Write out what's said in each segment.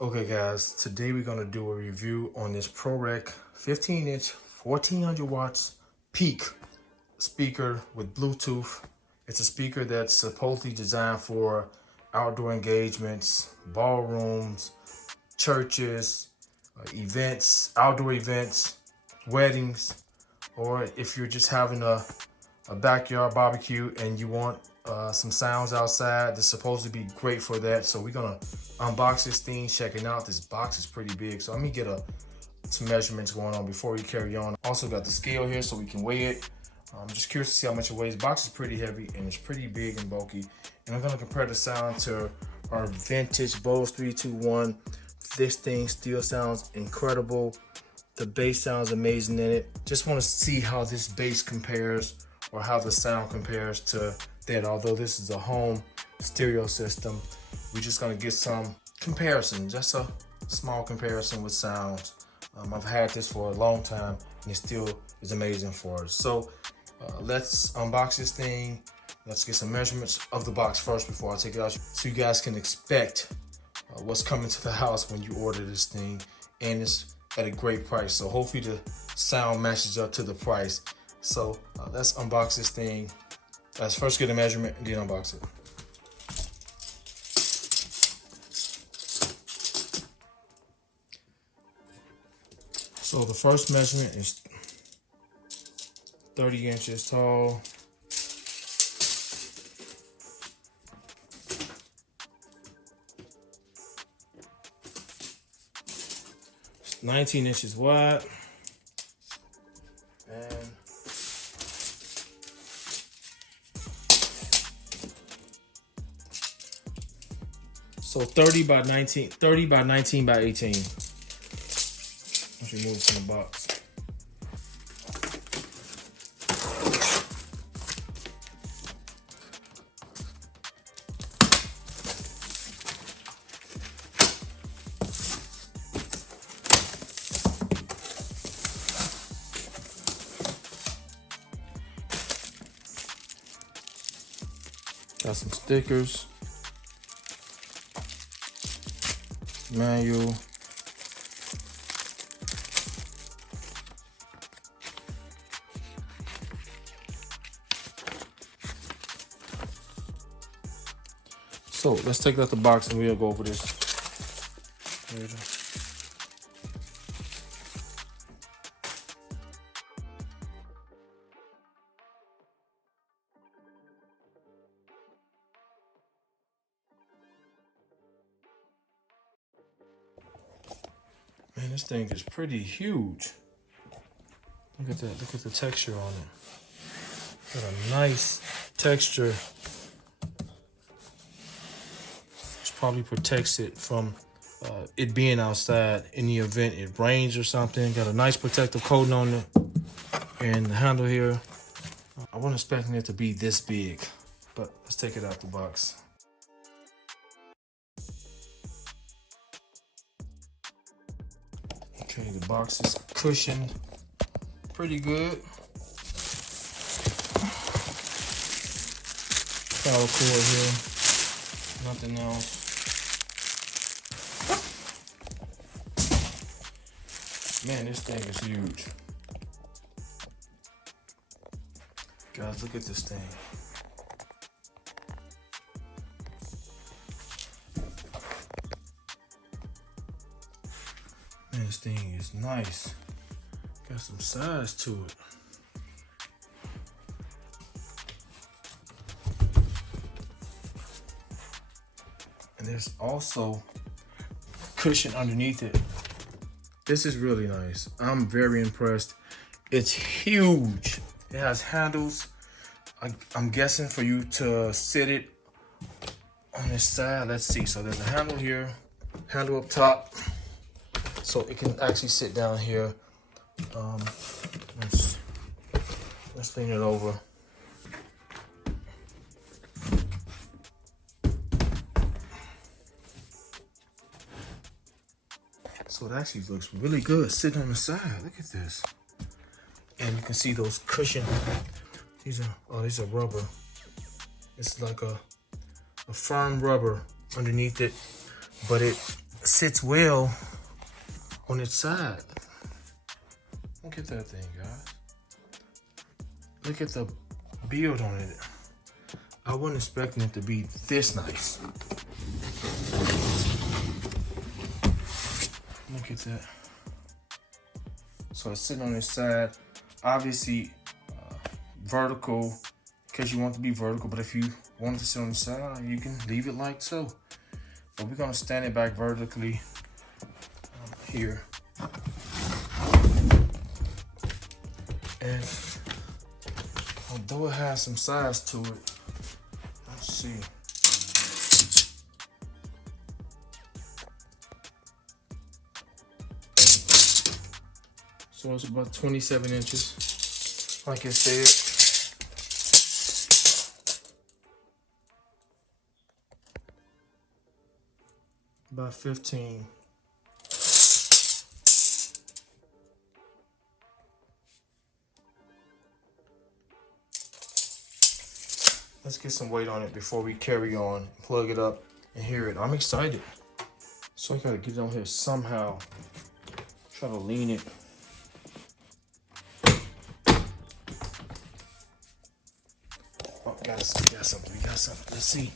Okay guys, today we're going to do a review on this PRORECK 15-inch 1400 watts peak speaker with Bluetooth. It's a speaker that's supposedly designed for outdoor engagements, ballrooms, churches, events, outdoor events, weddings, or if you're just having a backyard barbecue and you want some sounds outside. This is supposed to be great for that. So we're gonna unbox this thing, check it out. This box is pretty big, so let me get some measurements going on before we carry on. Also got the scale here so we can weigh it. I'm just curious to see how much it weighs. The box is pretty heavy and it's pretty big and bulky. And I'm gonna compare the sound to our vintage Bose 321. This thing still sounds incredible. The bass sounds amazing in it. Just want to see how this bass compares, or how the sound compares to that. Although this is a home stereo system, we're just gonna get some comparison, just a small comparison with sounds. I've had this for a long time and it still is amazing for us. So let's unbox this thing. Let's get some measurements of the box first before I take it out, so you guys can expect what's coming to the house when you order this thing. And it's at a great price, so hopefully the sound matches up to the price. So let's unbox this thing. Let's first get a measurement and then unbox it. So the first measurement is 30 inches tall. It's 19 inches wide. And so 30 by 19 by 18. Let's remove it from the box. Got some stickers, manual, so let's take out the box and we'll go over this later. Man, this thing is pretty huge. Look at that. Look at the texture on it. Got a nice texture. Which probably protects it from it being outside in the event it rains or something. Got a nice protective coating on it. And the handle here, I wasn't expecting it to be this big, but let's take it out the box. Okay, the box is cushioned pretty good. Power cord here, nothing else. Man, this thing is huge. Guys, look at this thing. Man, this thing is nice. Got some size to it. And there's also cushion underneath it. This is really nice. I'm very impressed. It's huge. It has handles. I'm guessing for you to sit it on this side. Let's see. So there's a handle here, handle up top, so it can actually sit down here. Let's lean it over. So it actually looks really good sitting on the side. Look at this. And you can see those cushion. These are rubber. It's like a firm rubber underneath it, but it sits well on its side. Look at that thing, guys. Look at the build on it. I wasn't expecting it to be this nice. Look at that. So it's sitting on its side. Obviously, vertical, in case you want it to be vertical, but if you want it to sit on the side, you can leave it like so. But we're gonna stand it back vertically here. And although it has some size to it, let's see. So it's about 27 inches, like I said. About 15. Let's get some weight on it before we carry on, plug it up, and hear it. I'm excited. So I gotta get it on here somehow. Try to lean it. Oh, we got something. Let's see.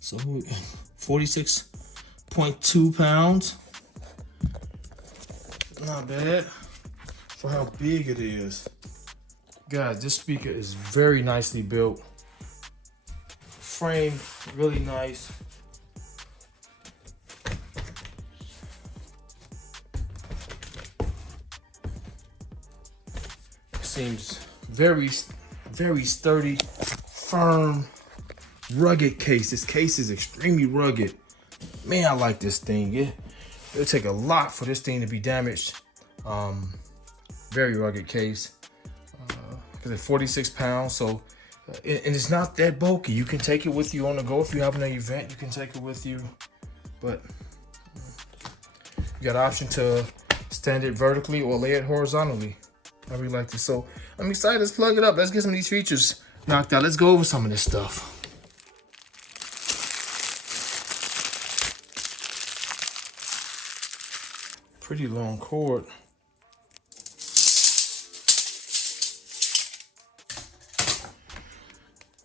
So 46.2 pounds. Not bad for how big it is. Guys, this speaker is very nicely built. Frame, really nice. Seems very sturdy, firm, rugged case. This case is extremely rugged. Man, I like this thing. It'll take a lot for this thing to be damaged. Very rugged case. Because it's 46 pounds, so and it's not that bulky. You can take it with you on the go. If you're having an event, you can take it with you. But you got an option to stand it vertically or lay it horizontally. I really like this. So I'm excited. Let's plug it up. Let's get some of these features knocked out. Let's go over some of this stuff. Pretty long cord.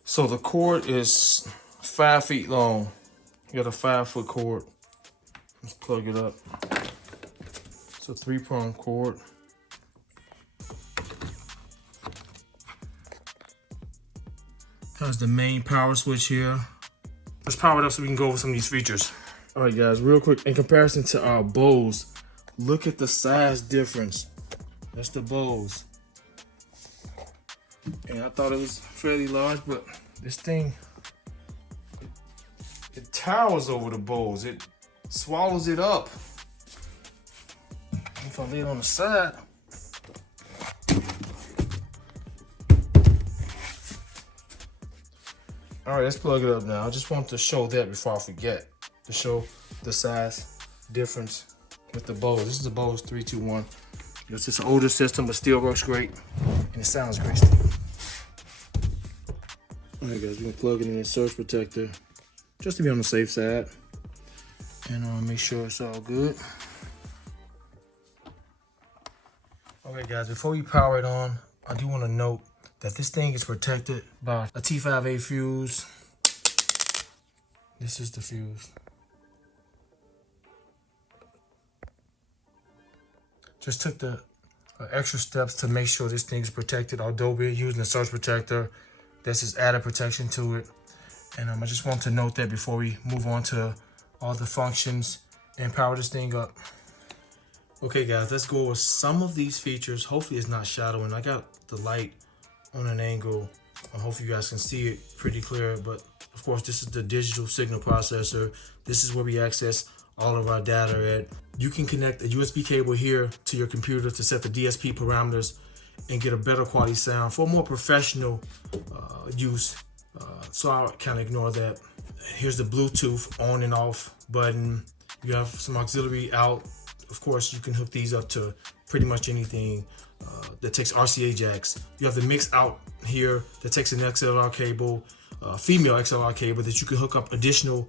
So the cord is 5 feet long. You got a 5-foot cord. Let's plug it up. It's a 3-prong cord. Has the main power switch here. Let's power it up so we can go over some of these features. All right, guys, real quick, in comparison to our Bose, look at the size difference. That's the Bose. And I thought it was fairly large, but this thing, it towers over the Bose. It swallows it up. If I lay it on the side, all right, let's plug it up now. I just want to show that before I forget, to show the size difference with the Bose. This is the Bose 321. It's just an older system, but still works great, and it sounds great still. All right, guys, we're gonna plug it in the surge protector just to be on the safe side, and make sure it's all good. Okay, guys, before we power it on, I do want to note that this thing is protected by a T5A fuse. This is the fuse. Just took the extra steps to make sure this thing is protected. Although we're using a surge protector, this is added protection to it. And I just want to note that before we move on to all the functions and power this thing up. Okay, guys, let's go over some of these features. Hopefully it's not shadowing. I got the light on an angle. Hopefully you guys can see it pretty clear, but of course this is the digital signal processor. This is where we access all of our data at. You can connect a USB cable here to your computer to set the DSP parameters and get a better quality sound for more professional use. So I'll kind of ignore that. Here's the Bluetooth on and off button. You have some auxiliary out. Of course, you can hook these up to pretty much anything that takes RCA jacks. You have the mix out here that takes an XLR cable female XLR cable that you can hook up additional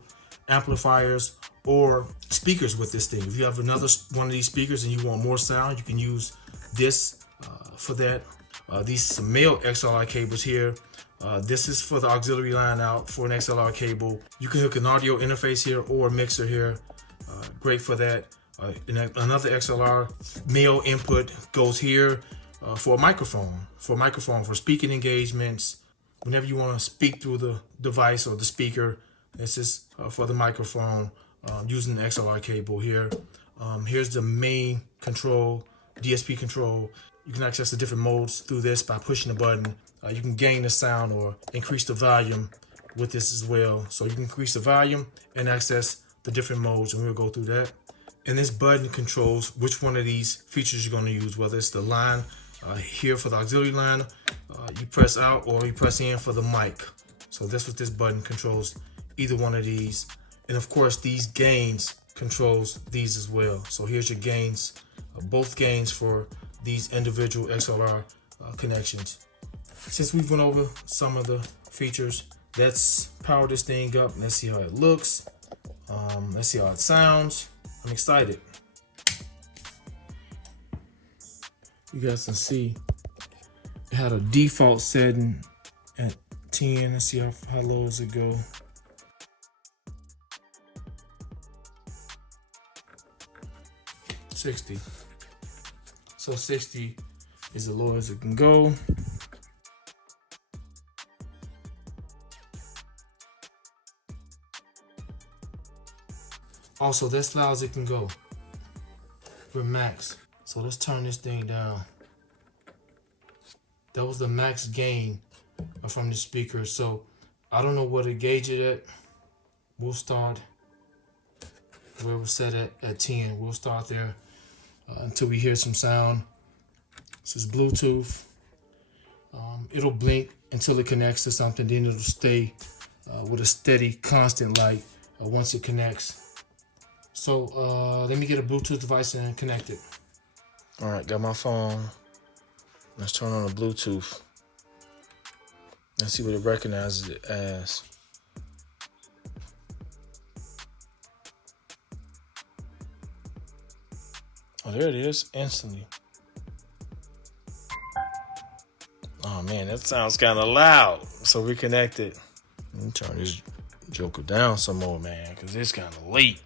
amplifiers or speakers with this thing. If you have another one of these speakers and you want more sound, you can use this for that. These male XLR cables here. This is for the auxiliary line out for an XLR cable. You can hook an audio interface here or a mixer here. Great for that. Another XLR male input goes here for a microphone. For speaking engagements. Whenever you want to speak through the device or the speaker, this is for the microphone using the XLR cable here. Here's the main control, DSP control. You can access the different modes through this by pushing the button. You can gain the sound or increase the volume with this as well. So you can increase the volume and access the different modes, and we'll go through that. And this button controls which one of these features you're going to use, whether it's the line here for the auxiliary line, you press out, or you press in for the mic. So that's what this button controls, either one of these. And of course, these gains controls these as well. So here's your gains, both gains for these individual XLR connections. Since we've went over some of the features, let's power this thing up. Let's see how it looks. Let's see how it sounds. I'm excited. You guys can see it had a default setting at 10. Let's see how low does it go. $60. So 60 is the lowest it can go. Also, that's as loud as it can go. We're max. So let's turn this thing down. That was the max gain from the speaker. So I don't know what to gauge it at. We'll start where we're set at 10. We'll start there until we hear some sound. This is Bluetooth. It'll blink until it connects to something. Then it'll stay with a steady, constant light once it connects. So let me get a Bluetooth device and connect it. All right, got my phone. Let's turn on the Bluetooth. Let's see what it recognizes it as. Oh, there it is, instantly. Oh man, that sounds kind of loud. So we connected. Let me turn this joker down some more, man, because it's kind of late.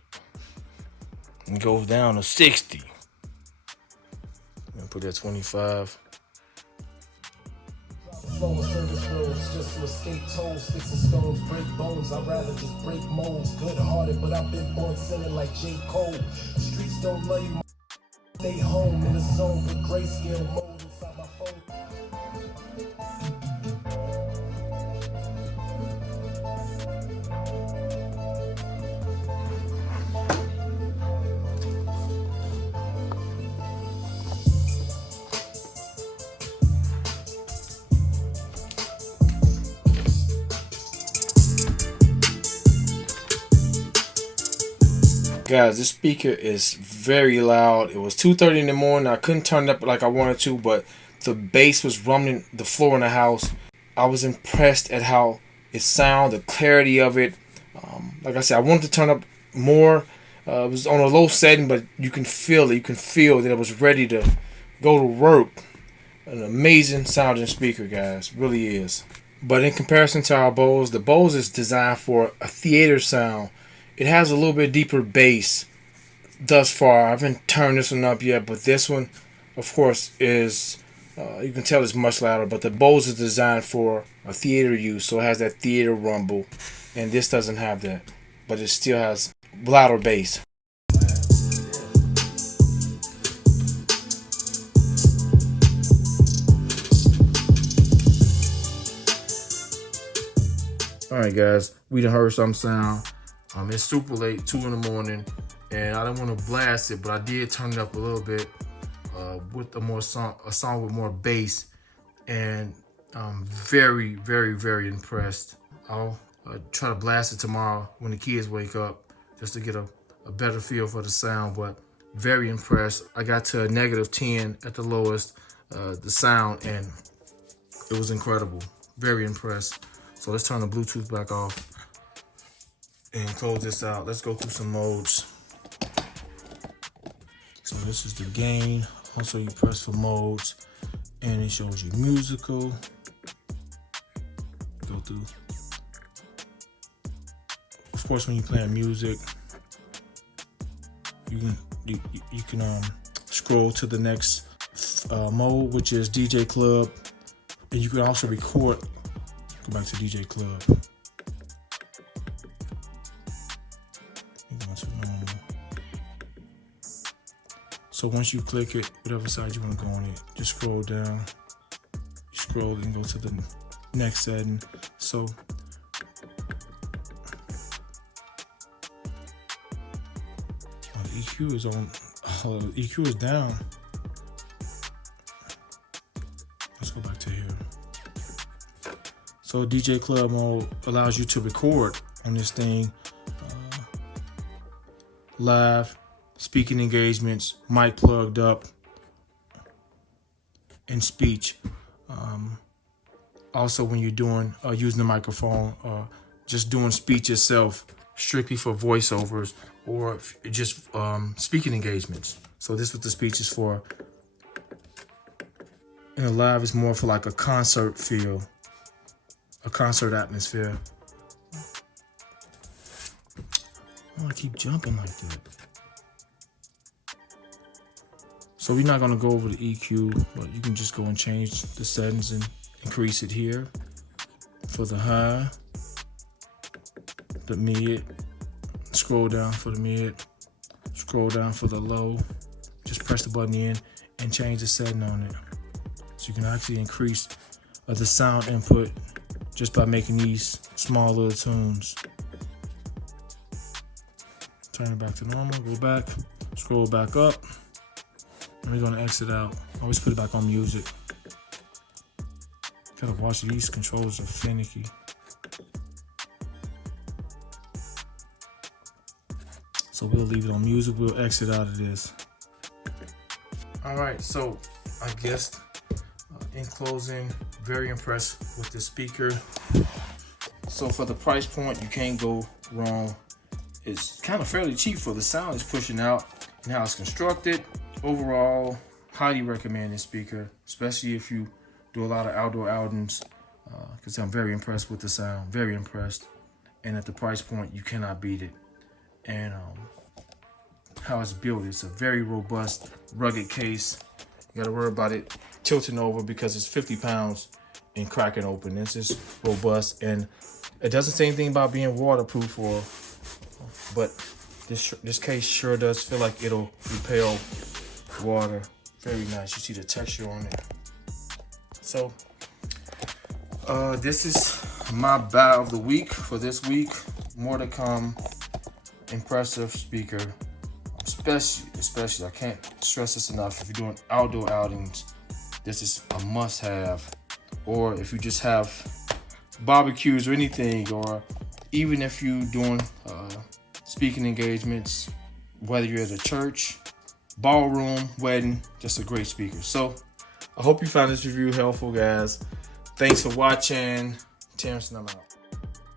It goes down to 60. And put that 25. Flowing service roads just to escape tolls, sticks and stones, break bones. I'd rather just break molds. Good hearted, but I've been born sinning like J. Cole. Streets don't love you. Stay home in the zone with grayscale mode inside my phone. Guys, this speaker is very loud. It was 2:30 in the morning. I couldn't turn it up like I wanted to, but the bass was rumbling the floor in the house. I was impressed at how it sounded, the clarity of it. Like I said, I wanted to turn up more. It was on a low setting, but you can feel it. You can feel that it was ready to go to work. An amazing sounding speaker, guys. Really is. But in comparison to our Bose, the Bose is designed for a theater sound. It has a little bit deeper bass thus far. I haven't turned this one up yet, but this one, of course, is, you can tell it's much louder, but the Bose is designed for a theater use, so it has that theater rumble, and this doesn't have that, but it still has louder bass. Alright guys, we done heard some sound. It's super late, 2 in the morning, and I don't want to blast it, but I did turn it up a little bit with a song with more bass, and I'm very, very, very impressed. I'll try to blast it tomorrow when the kids wake up just to get a better feel for the sound, but very impressed. I got to a -10 at the lowest, the sound, and it was incredible. Very impressed. So let's turn the Bluetooth back off and close this out. Let's go through some modes. So this is the gain. Also, you press for modes, and it shows you musical. Go through. Of course, when you're playing music, you can scroll to the next mode, which is DJ Club, and you can also record. Go back to DJ Club. Go to normal. So once you click it, whatever side you want to go on it, just scroll down. You scroll and go to the next setting. So the EQ is on. EQ is down. Let's go back to here. So DJ Club mode allows you to record on this thing, live, speaking engagements, mic plugged up, and speech. Also, when you're doing using the microphone, just doing speech itself, strictly for voiceovers or just speaking engagements. So this is what the speech is for. And the live is more for like a concert feel, a concert atmosphere. Oh, I keep jumping like that. So we're not gonna go over the EQ, but you can just go and change the settings and increase it here for the high, the mid, scroll down for the mid, scroll down for the low. Just press the button in and change the setting on it. So you can actually increase the sound input just by making these small little tunes. Turn it back to normal, go back, scroll back up, and we're gonna exit out. Always put it back on music. Gotta watch these controls are finicky. So we'll leave it on music, we'll exit out of this. All right, so I guess in closing, very impressed with the speaker. So for the price point, you can't go wrong. It's kind of fairly cheap for the sound it's pushing out and how it's constructed. Overall, highly recommend this speaker, especially if you do a lot of outdoor outings, because I'm very impressed with the sound, very impressed. And at the price point, you cannot beat it. And how it's built, it's a very robust, rugged case. You gotta worry about it tilting over because it's 50 pounds and cracking open. It's just robust, and it doesn't say anything about being waterproof but this case sure does feel like it'll repel water. Very nice. You see the texture on it. So this is my buy of the week for this week. More to come. Impressive speaker. Especially, I can't stress this enough. If you're doing outdoor outings, this is a must-have. Or if you just have barbecues or anything, or even if you're doing speaking engagements, whether you're at a church, ballroom, wedding, just a great speaker. So I hope you found this review helpful, guys. Thanks for watching. Terence and I'm out.